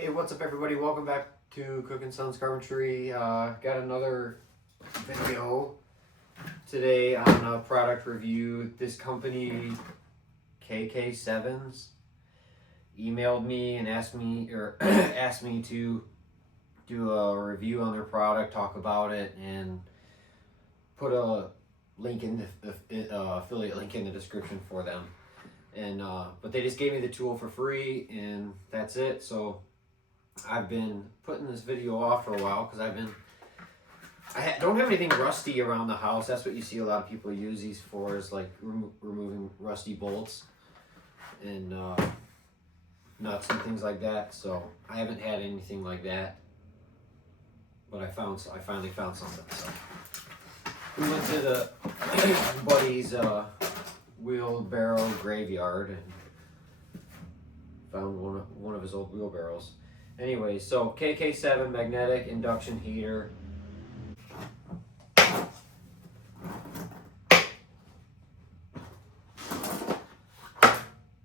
Hey, what's up everybody? Welcome back to Kksevens Carpentry. Got another video today on a product review. This company, Kksevens, emailed me and asked me asked me to do a review on their product, talk about it, and put a link in the affiliate link in the description for them. And but they just gave me the tool for free, and that's it. So I've been putting this video off for a while because I don't have anything rusty around the house. That's what you see a lot of people use these for, is like removing rusty bolts and nuts and things like that. So I haven't had anything like that, but I finally found something. So we went to the buddy's wheelbarrow graveyard and found one of his old wheelbarrows. Anyway, so KK7 magnetic induction heater. That's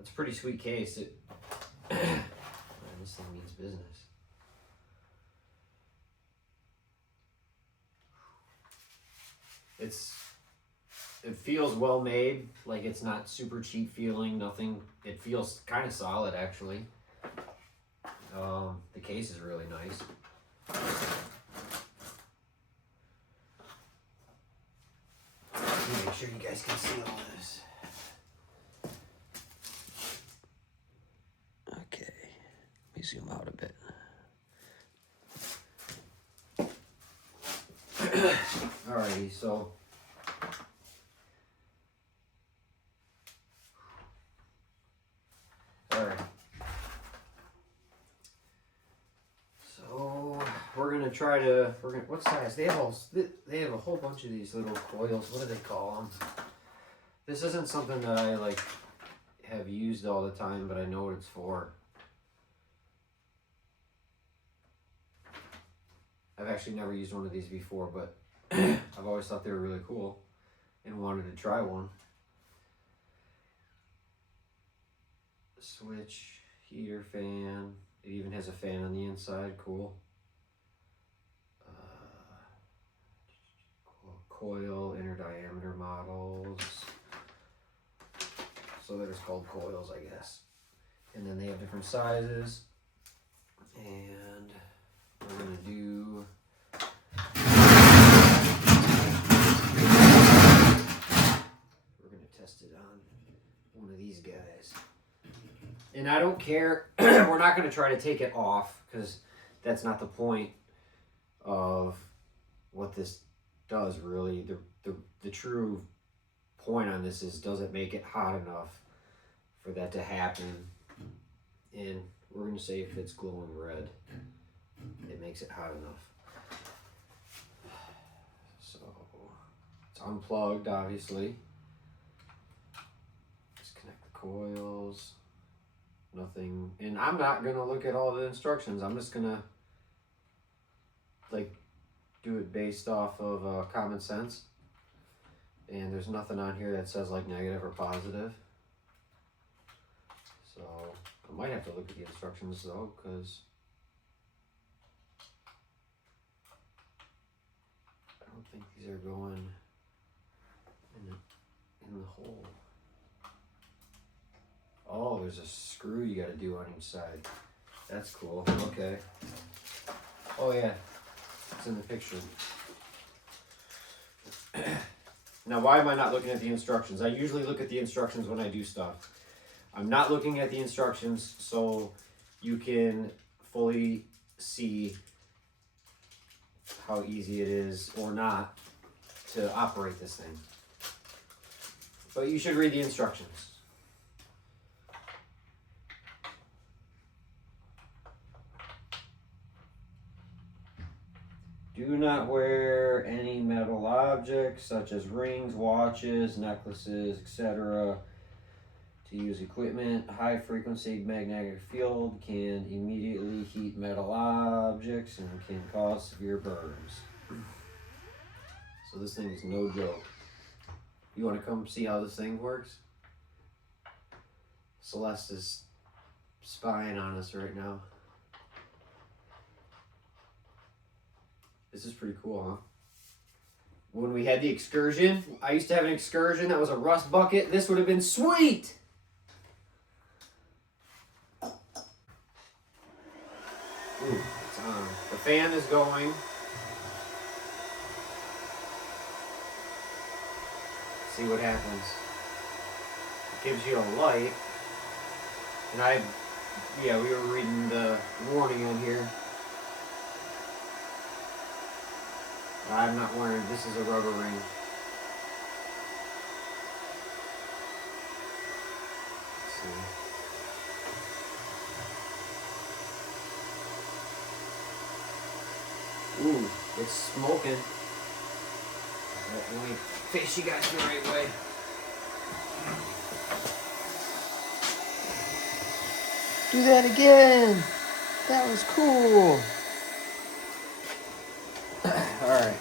a pretty sweet case. This thing means business. It feels well made, like it's not super cheap feeling, nothing. It feels kind of solid actually. The case is really nice. Let me make sure you guys can see all this. Okay, let me zoom out a bit. Alrighty, so what size? They have a whole bunch of these little coils. What do they call them? This isn't something that I like have used all the time, but I know what it's for. I've actually never used one of these before, but I've always thought they were really cool and wanted to try one. Switch, heater, fan. It even has a fan on the inside. Cool. Coil, inner diameter models. So they're just called coils, I guess. And then they have different sizes. And we're gonna do test it on one of these guys. And I don't care. We're not gonna try to take it off because that's not the point of what this does really. The true point on this is, does it make it hot enough for that to happen? And we're going to say if it's glowing red, it makes it hot enough. So it's unplugged, obviously. Disconnect the coils. Nothing. And I'm not going to look at all the instructions. I'm just going to do it based off of common sense. And there's nothing on here that says like negative or positive. So I might have to look at the instructions though, because I don't think these are going in the hole. Oh, there's a screw you got to do on each side. That's cool. Okay. Oh yeah. It's in the picture. Now, why am I not looking at the instructions? I usually look at the instructions when I do stuff. I'm not looking at the instructions so you can fully see how easy it is or not to operate this thing. But you should read the instructions. Do not wear any metal objects such as rings, watches, necklaces, etc. To use equipment. High frequency magnetic field can immediately heat metal objects and can cause severe burns. So this thing is no joke. You want to come see how this thing works? Celeste is spying on us right now. This is pretty cool, huh? When we had the excursion, I used to have an excursion that was a rust bucket. This would have been sweet. Ooh, it's on. The fan is going. See what happens. It gives you a light. And yeah, we were reading the warning on here. I'm not wearing, this is a rubber ring. Let's see. Ooh, it's smoking. Let me face you guys the right way. Do that again. That was cool. All right.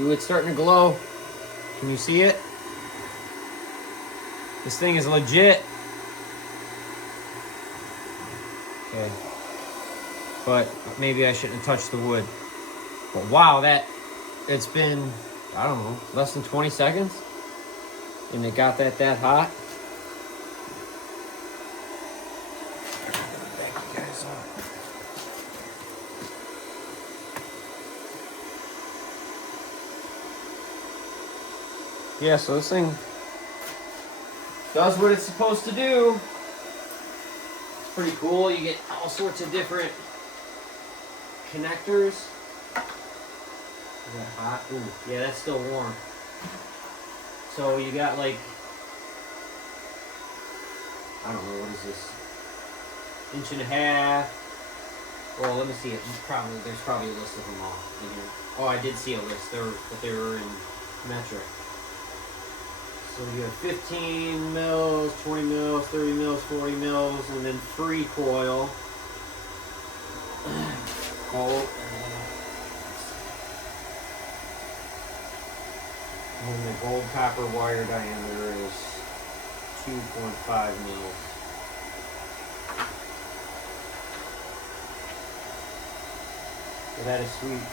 Ooh, it's starting to glow. Can you see it? This thing is legit. Okay. But maybe I shouldn't have touched the wood. But wow, it's been, I don't know, less than 20 seconds. And it got that hot. Back you guys up. Yeah, so this thing does what it's supposed to do. It's pretty cool. You get all sorts of different connectors. Is that hot? Ooh, yeah, that's still warm. So you got like, I don't know, what is this? 1.5 inches. Well, let me see it. There's probably a list of them all in here. Oh, I did see a list. But they were in metric. So you have 15 mils, 20 mils, 30 mils, 40 mils, and then free coil. And the gold copper wire diameter is 2.5 mils. So that is sweet.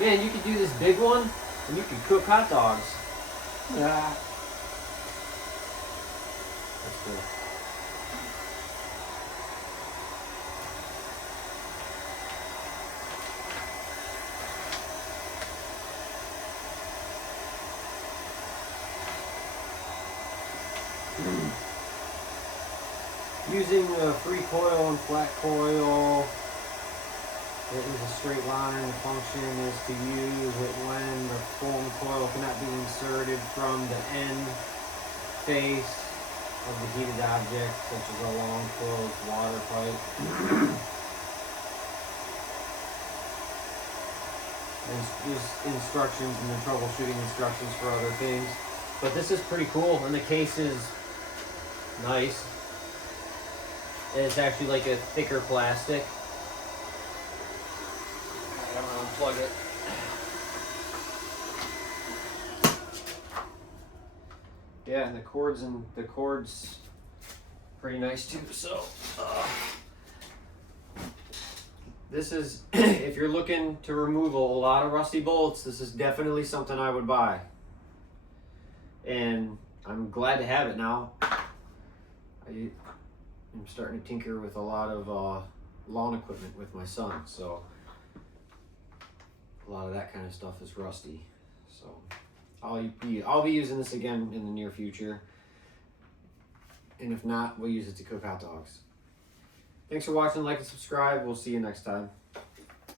Man, you could do this big one, and you could cook hot dogs. Yeah. That's cool. Using free coil and flat coil, it is a straight line. The function is to use it when the foam coil cannot be inserted from the end face of the heated object, such as a long closed water pipe. There's instructions and then troubleshooting instructions for other things. But this is pretty cool, and the case is nice. It's actually like a thicker plastic. I'm gonna unplug it. Yeah, and the cord's pretty nice too. So this is, if you're looking to remove a lot of rusty bolts, this is definitely something I would buy. And I'm glad to have it now. I'm starting to tinker with a lot of lawn equipment with my son, so a lot of that kind of stuff is rusty. So I'll be using this again in the near future, and if not, we'll use it to cook hot dogs. Thanks for watching. Like and subscribe. We'll see you next time.